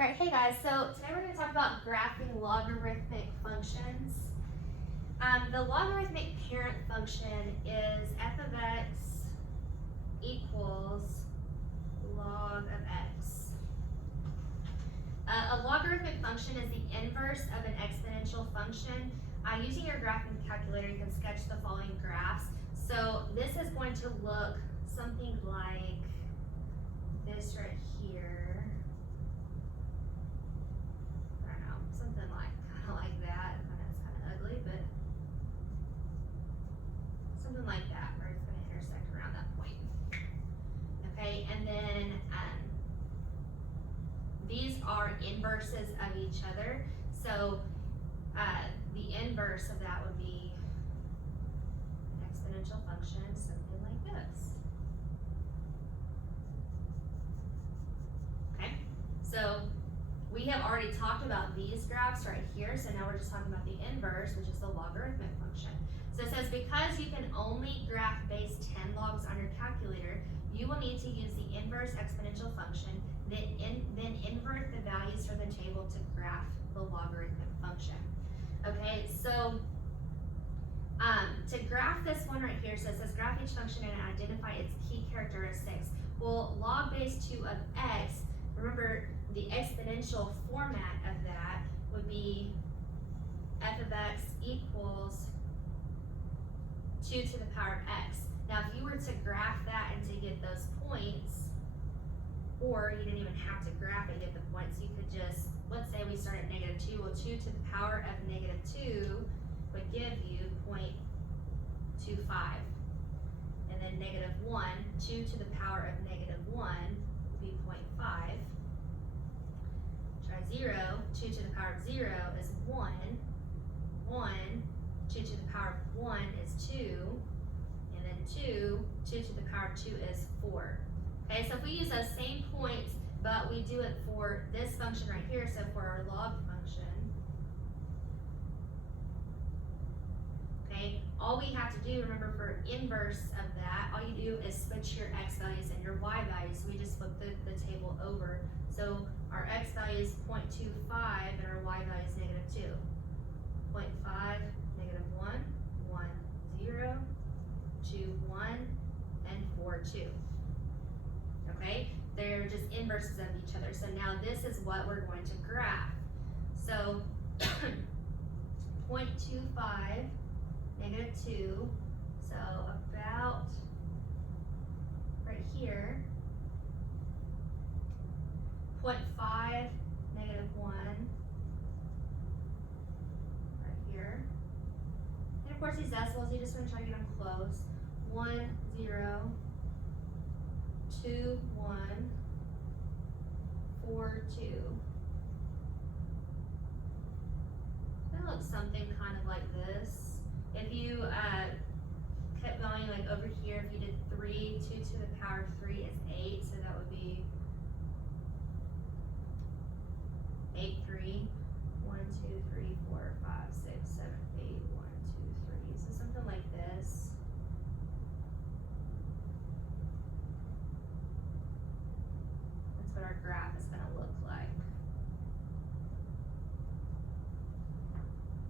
Alright, hey guys, so today we're going to talk about graphing logarithmic functions. The logarithmic parent function is f of x equals log of x. A logarithmic function is the inverse of an exponential function. Using your graphing calculator, you can sketch the following graphs. So this is going to look something like this right here. Something like, kind of like that. It's kind of ugly, but something like that, where it's going to intersect around that point. Okay, and then these are inverses of each other. So the inverse of that would be an exponential function, something like this. Okay, so we have already talked about these graphs right here, so now we're just talking about the inverse, which is the logarithmic function. So it says because you can only graph base 10 logs on your calculator, you will need to use the inverse exponential function, then invert the values for the table to graph the logarithmic function. Okay, so to graph this one right here, so it says graph each function and identify its key characteristics. Well, log base 2 of x, remember, the exponential format of that would be f of x equals 2 to the power of x. Now, if you were to graph that and to get those points, or you didn't even have to graph it to get the points, you could just, let's say we start at -2, well, 2 to the power of -2 would give you 0.25. And then -1, 2 to the power of -1 would be 0.5. Try 0, 2 to the power of 0 is 1, 2 to the power of 1 is 2, and then 2 to the power of 2 is 4. Okay, so if we use those same points, but we do it for this function right here, so for our log function, okay, all we have to do, remember for inverse of that, all you do is switch your x values and your y values. So we just flip the table over. So our x value is 0.25 and our y value is -2. 0.5, -1, 1, 0, 2, 1, and 4, 2. Okay, they're just inverses of each other. So now this is what we're going to graph. So 0.25, -2, so about right here. 0.5, -1, right here. And of course these decimals, you just want to try to get them close. 1, 0, 2, 1, 4, 2. That looks something kind of like this. If you kept going like over here, if you did 3, 2 to the power of 3 is 8, so that would be 8, 3, 1, 2, 3, 4, 5, 6, 7, 8, 1, 2, 3. So something like this. That's what our graph is going to look like.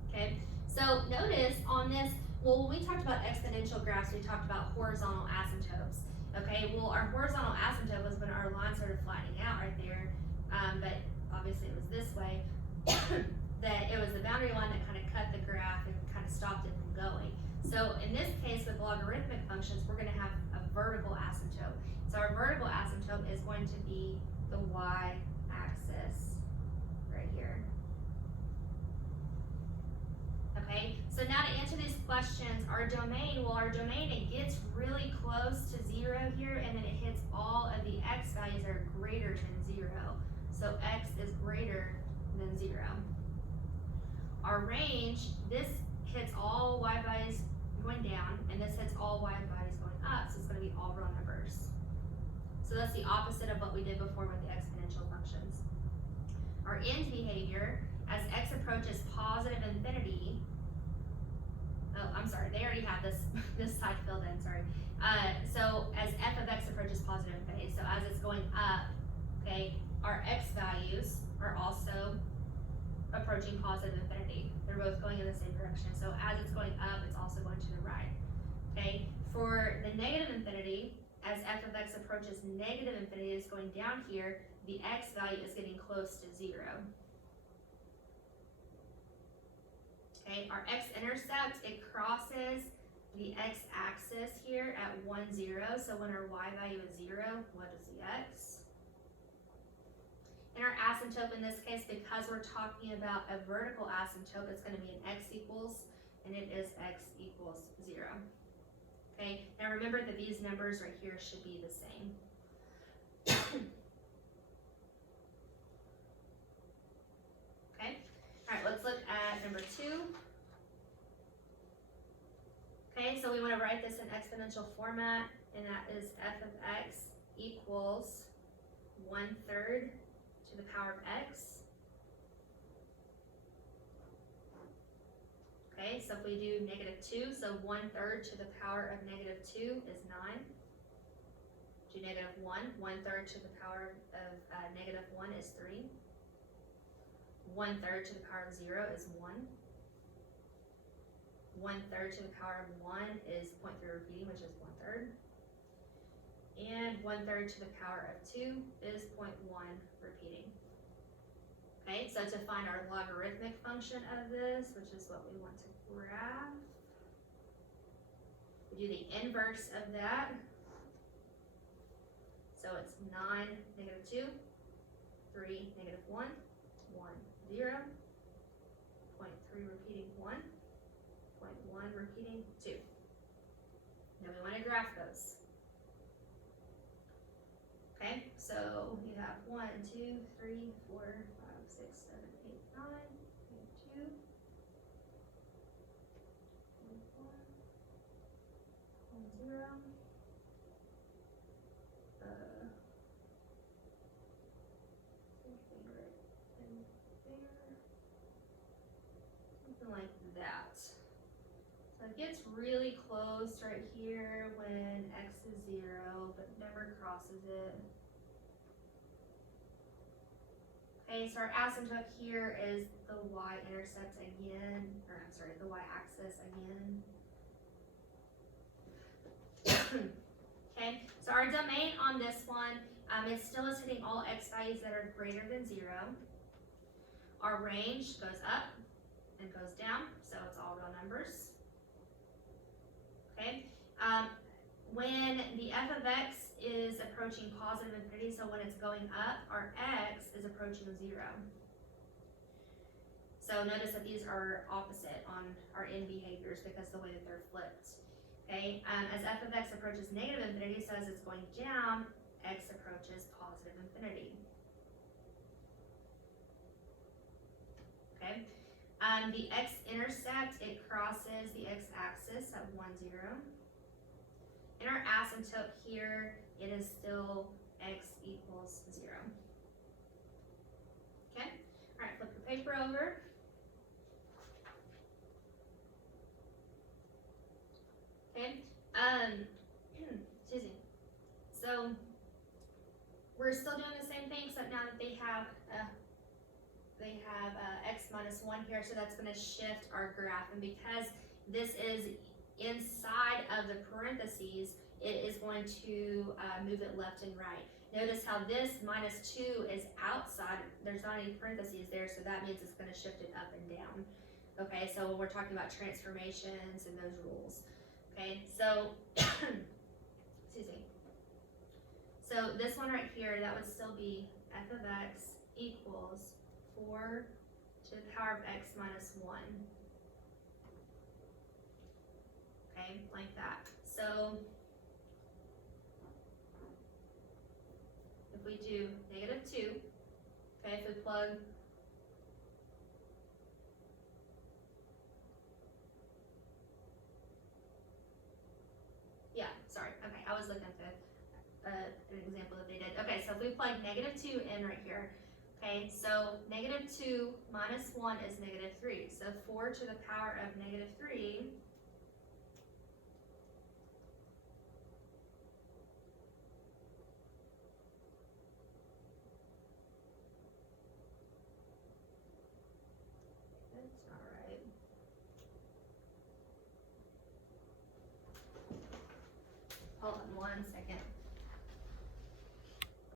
Okay, so notice on this, well, when we talked about exponential graphs, we talked about horizontal asymptotes. Okay, well, our horizontal asymptote was when our line started flattening out right there, but obviously it was this way, that it was the boundary line that kind of cut the graph and kind of stopped it from going. So in this case with logarithmic functions, we're going to have a vertical asymptote. So our vertical asymptote is going to be the y-axis right here. Okay, so now to answer these questions, our domain, it gets really close to 0 here, and then it hits all of the x values that are greater than 0. So x is greater than 0. Our range, this hits all y values going down, and this hits all y values going up, so it's going to be all real numbers. So that's the opposite of what we did before with the exponential functions. Our end behavior, as x approaches positive infinity, oh, I'm sorry, they already have this side filled in, sorry. So as f of x approaches positive infinity, so as it's going up, okay, our x values are also approaching positive infinity. They're both going in the same direction. So as it's going up, it's also going to the right. Okay, for the negative infinity, as f of x approaches negative infinity, is going down here, the x value is getting close to 0. Okay, our x-intercept, it crosses the x-axis here at 1, 0. So when our y value is 0, what is the x? And our asymptote in this case, because we're talking about a vertical asymptote, it's going to be an x equals, and it is x equals 0. Okay, now remember that these numbers right here should be the same. Okay, all right, let's look at number 2. Okay, so we want to write this in exponential format, and that is f of x equals 1/3 to the power of x. Okay, so if we do -2, so 1/3 to the power of -2 is 9. Do -1, 1/3 to the power of -1 is 3. 1/3 to the power of 0 is 1. 1/3 to the power of 1 is 0.3 repeating, which is 1/3. And 1/3 to the power of 2 is 0.1 repeating. Okay, so to find our logarithmic function of this, which is what we want to graph, we do the inverse of that. So it's 9, -2, 3, -1, 1, 0, 0.3 repeating 1, 0.1 repeating 2. Now we want to graph those. Okay, so we have 1, 2, 3, 4, 5, 6, 7, 8, 9. We have 2, 1, 1, 0. Something right in there. Something like that. So it gets really close right here when x is 0, but never crosses it. Okay, so our asymptote here is the y-intercept again, or I'm sorry, the y-axis again. Okay, so our domain on this one, it still is hitting all x values that are greater than 0. Our range goes up and goes down, so it's all real numbers. Okay, when the f of x is approaching positive infinity, so when it's going up, our x is approaching 0. So notice that these are opposite on our end behaviors because of the way that they're flipped. Okay, as f of x approaches negative infinity, so as it's going down, x approaches positive infinity. Okay, the x-intercept, it crosses the x-axis at 1, 0. In our asymptote here, it is still x equals 0. Okay, all right, flip the paper over. Okay, excuse me. So we're still doing the same thing, except now that they have x minus 1 here, so that's going to shift our graph. And because this is inside of the parentheses, it is going to move it left and right. Notice how this minus 2 is outside. There's not any parentheses there, so that means it's going to shift it up and down. Okay, so when we're talking about transformations and those rules. Okay, so, excuse me. So this one right here, that would still be f of x equals 4 to the power of x minus 1. Okay, like that. So if we do -2, okay, if we plug okay, I was looking at an example that they did. Okay, so if we plug -2 in right here, okay, so -2 minus 1 is -3. So 4 to the power of -3 Hold on one second.